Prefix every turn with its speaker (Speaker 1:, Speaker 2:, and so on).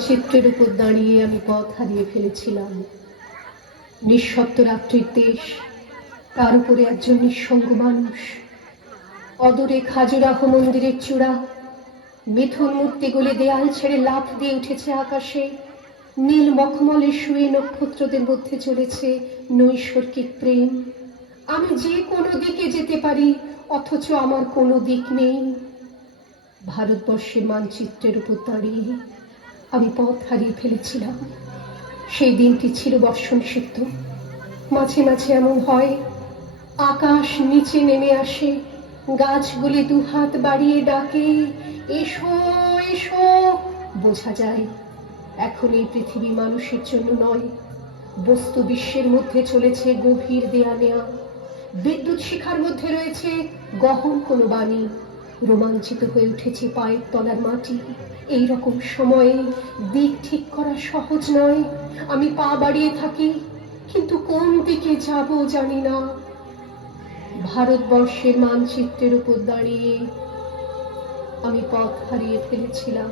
Speaker 1: মানচিত্রের উপর দাঁড়িয়ে আমি পথ হারিয়ে ফেলেছিলাম। নিঃশব্দ রাত্রির দেশ, তার উপরে একজন নিঃসঙ্গ মানুষ, অদূরে খাজুরাহ মন্দিরের চূড়া, মিথুন মূর্তিগুলি দেয়াল ছেড়ে লাফ দিয়ে উঠেছে আকাশে, নীল মখমলে শুয়ে নক্ষত্রদের মধ্যে চলেছে নৈসর্গিক প্রেম। আমি যে কোনো দিকে যেতে পারি, অথচ আমার কোনো দিক নেই। ভারতবর্ষের মানচিত্রের উপর দাঁড়িয়ে আমি পথ হারিয়ে ফেলেছিলাম। সেই দিনটি ছিল বর্ষণ সিদ্ধ মাঝে মাঝে এমন হয়, আকাশ নিচে নেমে আসে, গাছগুলি দুহাত বাড়িয়ে ডাকে, এসো এসো। বোঝা যায়, এখন এই পৃথিবী মানুষের জন্য নয়। বস্তু বিশ্বের মধ্যে চলেছে গভীর দেয়া নেয়া। বিদ্যুৎ শিখার মধ্যে রয়েছে গহন কোনো বাণী। রোমাঞ্চিত হয়ে উঠেছে পায়ের তলার মাটি। এই রকম সময়ে দিক ঠিক করা সহজ নয়। আমি পা বাড়িয়ে থাকি, কিন্তু কোন দিকে যাব জানি না। ভারতবর্ষের মানচিত্রের উপর দাঁড়িয়ে আমি পথ হারিয়ে ফেলেছিলাম।